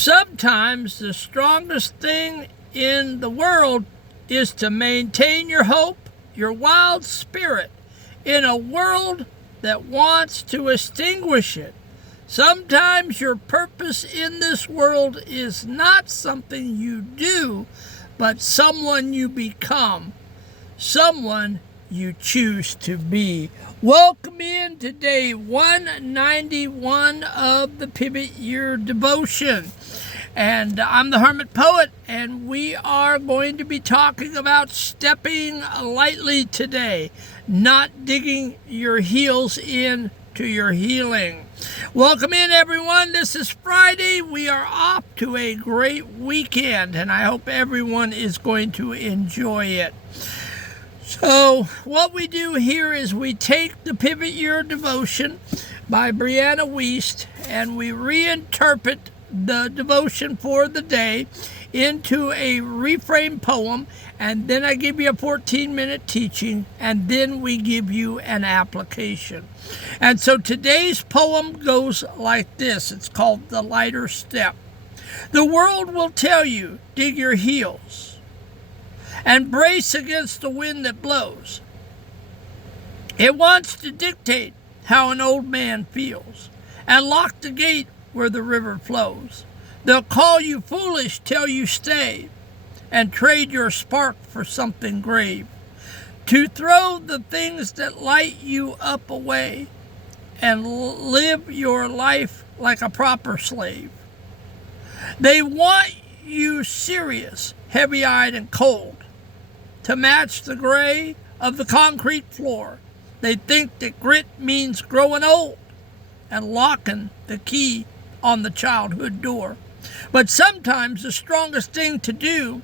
Sometimes the strongest thing in the world is to maintain your hope, your wild spirit, in a world that wants to extinguish it. Sometimes your purpose in this world is not something you do, but someone you become, someone you choose to be. Welcome in to day 191 of the Pivot Year Devotion. And I'm the Hermit Poet, and we are going to be talking about stepping lightly today, not digging your heels in to your healing. Welcome in, everyone. This is Friday. We are off to a great weekend, and I hope everyone is going to enjoy it. So what we do here is we take the Pivot Year Devotion by Brianna Wiest, and we reinterpret the devotion for the day into a reframed poem, and then I give you a 14-minute teaching, and then we give you an application. And so today's poem goes like this. It's called The Lighter Step. The world will tell you, dig your heels and brace against the wind that blows. It wants to dictate how an old man feels and lock the gate where the river flows. They'll call you foolish till you stay and trade your spark for something grave, to throw the things that light you up away and live your life like a proper slave. They want you serious, heavy-eyed and cold, to match the gray of the concrete floor. They think that grit means growing old and locking the key on the childhood door. But sometimes the strongest thing to do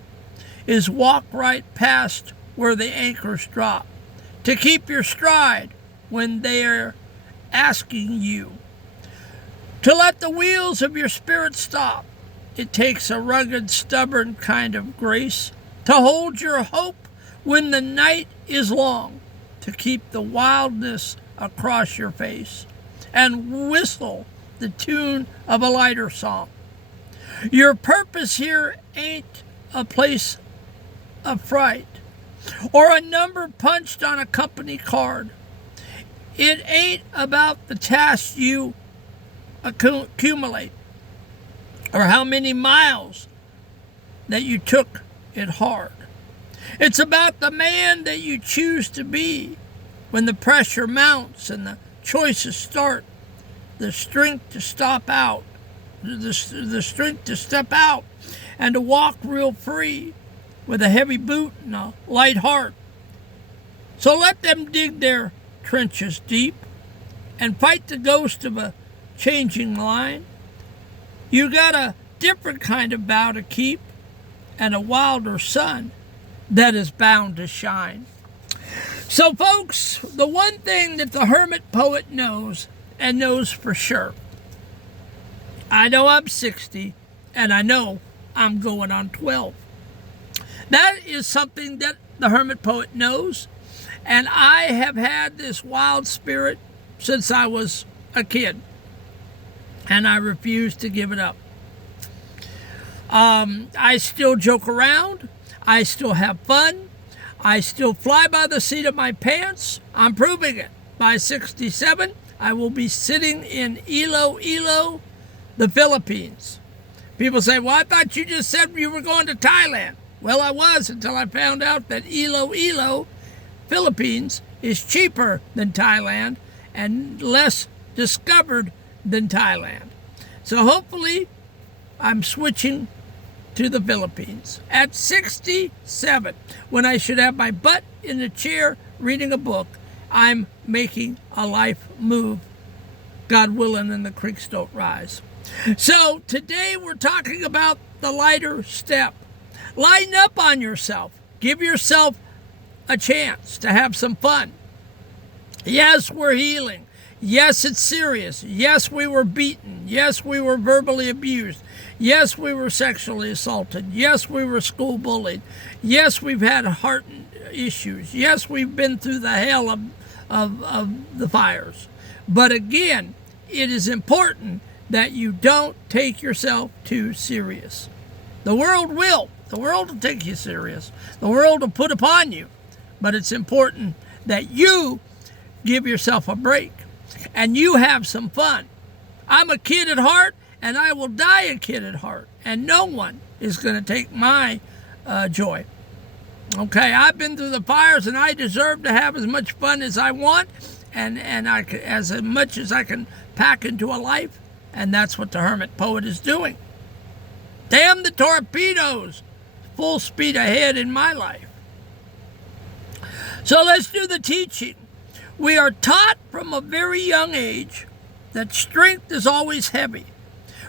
is walk right past where the anchors drop, to keep your stride when they're asking you to let the wheels of your spirit stop. It takes a rugged, stubborn kind of grace to hold your hope when the night is long, to keep the wildness across your face and whistle the tune of a lighter song. Your purpose here ain't a place of fright or a number punched on a company card. It ain't about the tasks you accumulate or how many miles that you took it hard. It's about the man that you choose to be when the pressure mounts and the choices start. The strength to stop out, the strength to step out and to walk real free with a heavy boot and a light heart. So let them dig their trenches deep and fight the ghost of a changing line. You got a different kind of vow to keep and a wilder sun that is bound to shine. So folks, the one thing that the Hermit Poet knows, and knows for sure, I know I'm 60 and I know I'm going on 12. That is something that the Hermit Poet knows, and I have had this wild spirit since I was a kid, and I refuse to give it up. I still joke around. I still have fun. I still fly by the seat of my pants. I'm proving it. By 67, I will be sitting in Iloilo, the Philippines. People say, well, I thought you just said you were going to Thailand. Well, I was until I found out that Iloilo, Philippines, is cheaper than Thailand and less discovered than Thailand. So hopefully I'm switching to the Philippines at 67, when I should have my butt in the chair reading a book. I'm making a life move, God willing, and the creeks don't rise. So today we're talking about the lighter step. Lighten up on yourself. Give yourself a chance to have some fun. Yes, we're healing. Yes, it's serious. Yes, we were beaten. Yes, we were verbally abused. Yes, we were sexually assaulted. Yes, we were school bullied. Yes, we've had heart issues. Yes, we've been through the hell of the fires. But again, it is important that you don't take yourself too serious. The world will. The world will take you serious. The world will put upon you. But it's important that you give yourself a break and you have some fun. I'm a kid at heart, and I will die a kid at heart. And no one is going to take my joy. Okay, I've been through the fires, and I deserve to have as much fun as I want, and as much as I can pack into a life. And that's what the hermit poet is doing. Damn the torpedoes! Full speed ahead in my life. So let's do the teaching. We are taught from a very young age that strength is always heavy.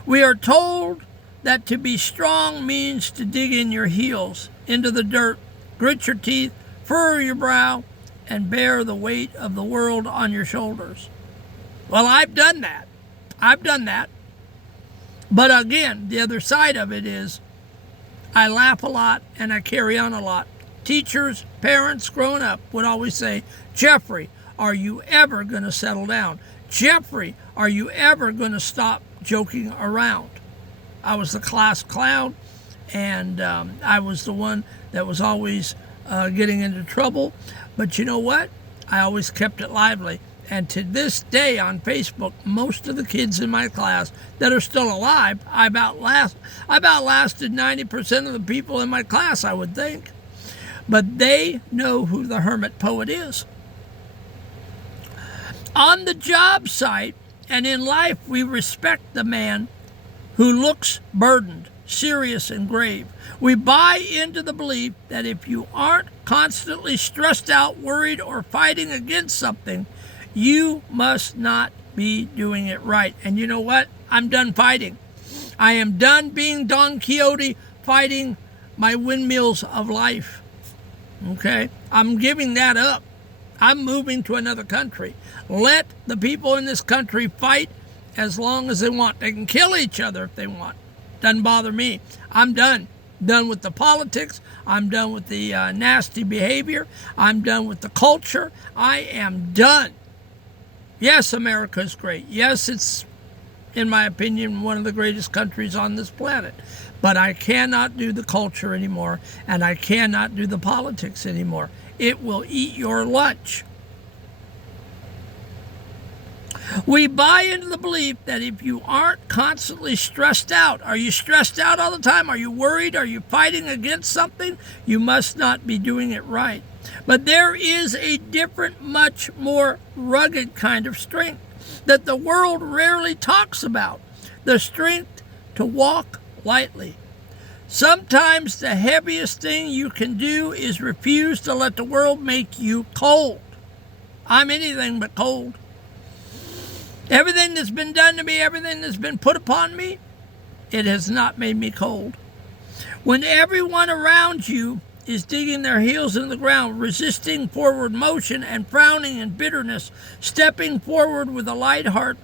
We are told that to be strong means to dig in your heels into the dirt, grit your teeth, furrow your brow, and bear the weight of the world on your shoulders. Well, I've done that. But again, the other side of it is I laugh a lot and I carry on a lot. Teachers, parents growing up would always say, Jeffrey, are you ever going to settle down? Jeffrey, are you ever going to stop joking around? I was the class clown, and I was the one that was always getting into trouble. But you know what? I always kept it lively. And to this day on Facebook, most of the kids in my class that are still alive, I've outlasted 90% of the people in my class, I would think. But they know who the hermit poet is. On the job site and in life, we respect the man who looks burdened, serious, and grave. We buy into the belief that if you aren't constantly stressed out, worried, or fighting against something, you must not be doing it right. And you know what? I'm done fighting. I am done being Don Quixote fighting my windmills of life. Okay? I'm giving that up. I'm moving to another country. Let the people in this country fight as long as they want. They can kill each other if they want. Doesn't bother me. I'm done. Done with the politics. I'm done with the nasty behavior. I'm done with the culture. I am done. Yes, America's great. Yes, it's, in my opinion, one of the greatest countries on this planet. But I cannot do the culture anymore, and I cannot do the politics anymore. It will eat your lunch. We buy into the belief that if you aren't constantly stressed out, are you stressed out all the time? Are you worried? Are you fighting against something? You must not be doing it right. But there is a different, much more rugged kind of strength that the world rarely talks about. The strength to walk lightly. Sometimes the heaviest thing you can do is refuse to let the world make you cold. I'm anything but cold. Everything that's been done to me, everything that's been put upon me, it has not made me cold. When everyone around you is digging their heels in the ground, resisting forward motion and frowning in bitterness, stepping forward with a light heart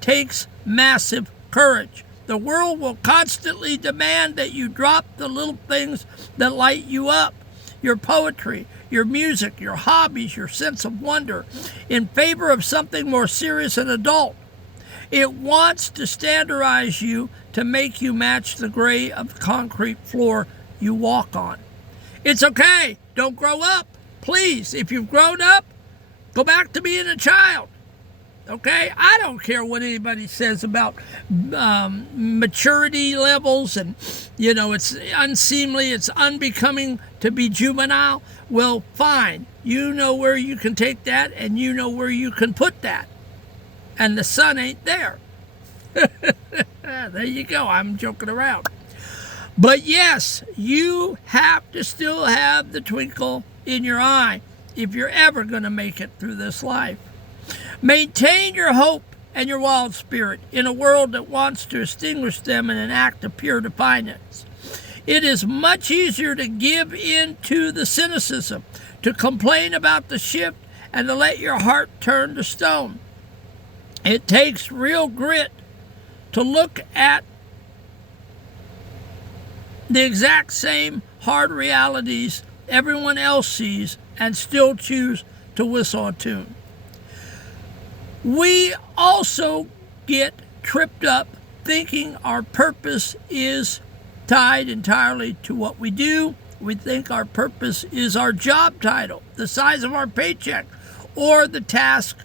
takes massive courage. The world will constantly demand that you drop the little things that light you up, your poetry, your music, your hobbies, your sense of wonder, in favor of something more serious and adult. It wants to standardize you to make you match the gray of the concrete floor you walk on. It's okay. Don't grow up. Please, if you've grown up, go back to being a child. Okay? I don't care what anybody says about maturity levels and, it's unseemly, it's unbecoming to be juvenile. Well, fine. You know where you can take that and you know where you can put that. And the sun ain't there. There you go. I'm joking around. But yes, you have to still have the twinkle in your eye if you're ever going to make it through this life. Maintain your hope and your wild spirit in a world that wants to extinguish them in an act of pure defiance. It is much easier to give in to the cynicism, to complain about the shift, and to let your heart turn to stone. It takes real grit to look at the exact same hard realities everyone else sees and still choose to whistle a tune. We also get tripped up thinking our purpose is tied entirely to what we do. We think our purpose is our job title, the size of our paycheck, or the task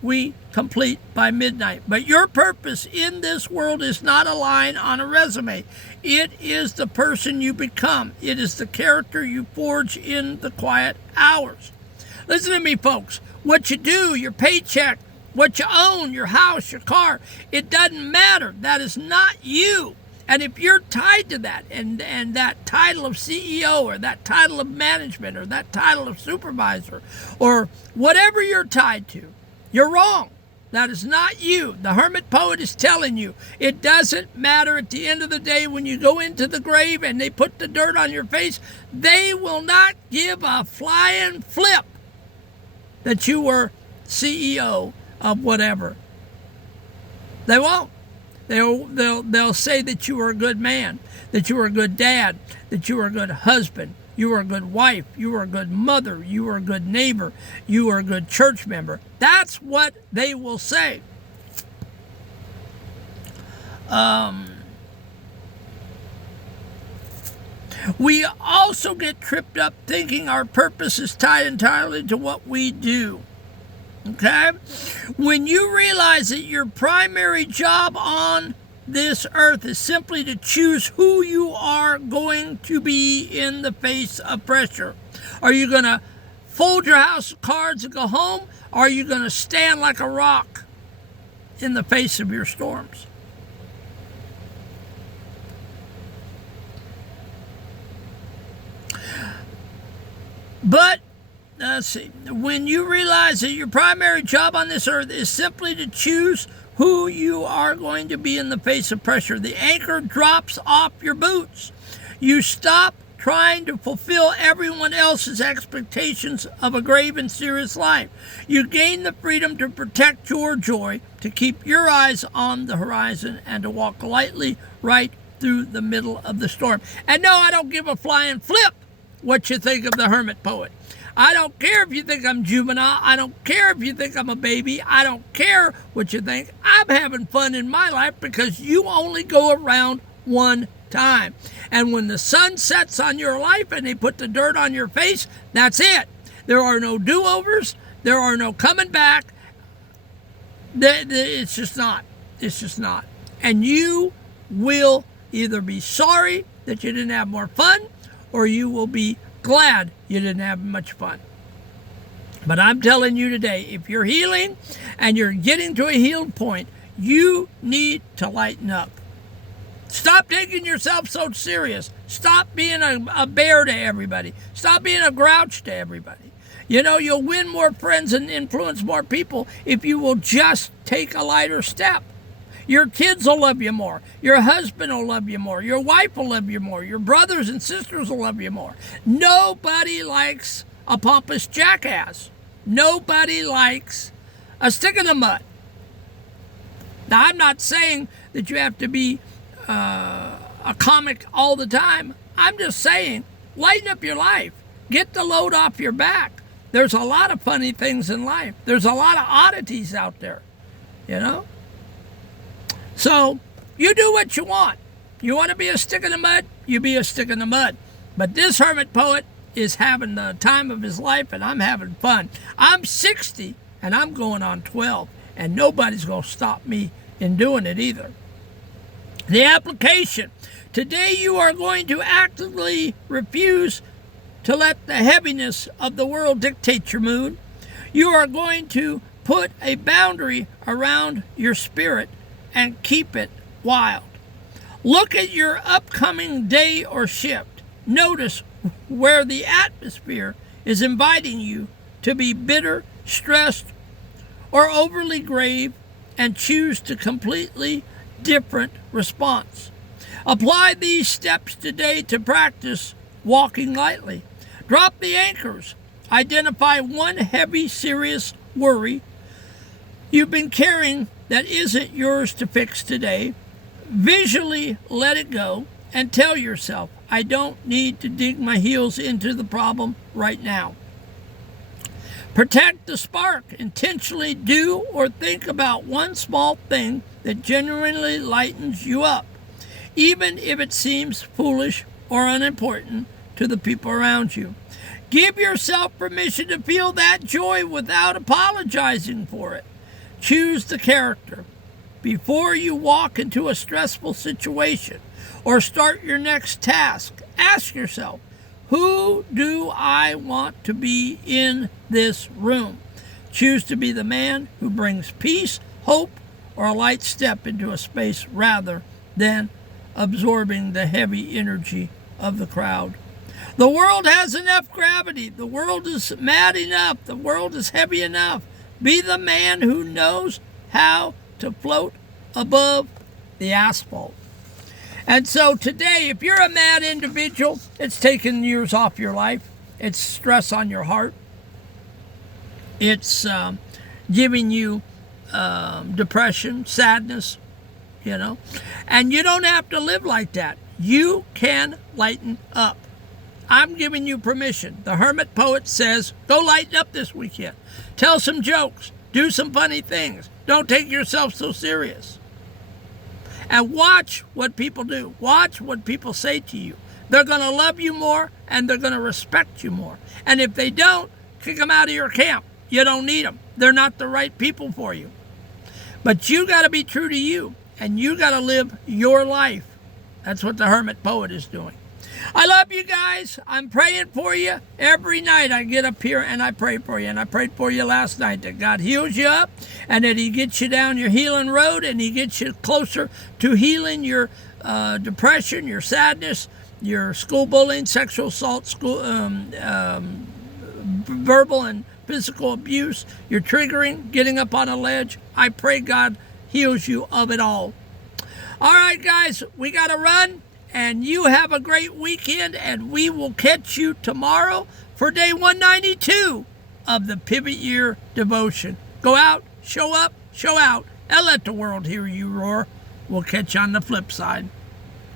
we complete by midnight. But your purpose in this world is not a line on a resume. It is the person you become. It is the character you forge in the quiet hours. Listen to me, folks. What you do, your paycheck, what you own, your house, your car, it doesn't matter. That is not you. And if you're tied to that, and that title of CEO, or that title of management, or that title of supervisor, or whatever you're tied to, you're wrong. That is not you. The hermit poet is telling you it doesn't matter. At the end of the day, when you go into the grave and they put the dirt on your face, they will not give a flying flip that you were CEO of whatever. They won't. They'll say that you were a good man, that you were a good dad, that you were a good husband, you were a good wife, you were a good mother, you were a good neighbor, you were a good church member. That's what they will say. We also get tripped up thinking our purpose is tied entirely to what we do. Okay? When you realize that your primary job on this earth is simply to choose who you are going to be in the face of pressure. Are you going to fold your house of cards and go home? Or are you going to stand like a rock in the face of your storms? But let's see. When you realize that your primary job on this earth is simply to choose who you are going to be in the face of pressure, the anchor drops off your boots. You stop trying to fulfill everyone else's expectations of a grave and serious life. You gain the freedom to protect your joy, to keep your eyes on the horizon, and to walk lightly right through the middle of the storm. And no, I don't give a flying flip what you think of the hermit poet. I don't care if you think I'm juvenile. I don't care if you think I'm a baby. I don't care what you think. I'm having fun in my life because you only go around one time. And when the sun sets on your life and they put the dirt on your face, that's it. There are no do-overs. There are no coming back. It's just not. It's just not. And you will either be sorry that you didn't have more fun, or you will be glad you didn't have much fun. But I'm telling you today, if you're healing and you're getting to a healed point, you need to lighten up. Stop taking yourself so serious. Stop being a bear to everybody. Stop being a grouch to everybody. You know, you'll win more friends and influence more people if you will just take a lighter step. Your kids will love you more. Your husband will love you more. Your wife will love you more. Your brothers and sisters will love you more. Nobody likes a pompous jackass. Nobody likes a stick in the mud. Now, I'm not saying that you have to be a comic all the time. I'm just saying, lighten up your life. Get the load off your back. There's a lot of funny things in life. There's a lot of oddities out there, you know? So, you do what you want. You want to be a stick in the mud, you be a stick in the mud. But this hermit poet is having the time of his life, and I'm having fun. I'm 60, and I'm going on 12, and nobody's going to stop me in doing it either. The application. Today you are going to actively refuse to let the heaviness of the world dictate your mood. You are going to put a boundary around your spirit and keep it wild. Look at your upcoming day or shift. Notice where the atmosphere is inviting you to be bitter, stressed, or overly grave, and choose to completely different response. Apply these steps today to practice walking lightly. Drop the anchors. Identify one heavy, serious worry you've been carrying that isn't yours to fix today. Visually let it go and tell yourself, I don't need to dig my heels into the problem right now. Protect the spark. Intentionally do or think about one small thing that genuinely lightens you up, even if it seems foolish or unimportant to the people around you. Give yourself permission to feel that joy without apologizing for it. Choose the character. Before you walk into a stressful situation or start your next task, ask yourself, who do I want to be in this room? Choose to be the man who brings peace, hope, or a light step into a space rather than absorbing the heavy energy of the crowd. The world has enough gravity. The world is mad enough. The world is heavy enough. Be the man who knows how to float above the asphalt. And so today, if you're a mad individual, it's taking years off your life. It's stress on your heart. It's giving you depression, sadness, And you don't have to live like that. You can lighten up. I'm giving you permission. The Hermit Poet says, go lighten up this weekend. Tell some jokes. Do some funny things. Don't take yourself so serious. And watch what people do. Watch what people say to you. They're going to love you more and they're going to respect you more. And if they don't, kick them out of your camp. You don't need them. They're not the right people for you. But you got to be true to you and you got to live your life. That's what the Hermit Poet is doing. I love you guys. I'm praying for you. Every night I get up here and I pray for you. And I prayed for you last night that God heals you up and that he gets you down your healing road and he gets you closer to healing your depression, your sadness, your school bullying, sexual assault, verbal and physical abuse, your triggering, getting up on a ledge. I pray God heals you of it all. All right, guys, we got to run. And you have a great weekend, and we will catch you tomorrow for day 192 of the Pivot Year Devotion. Go out, show up, show out, and let the world hear you roar. We'll catch you on the flip side.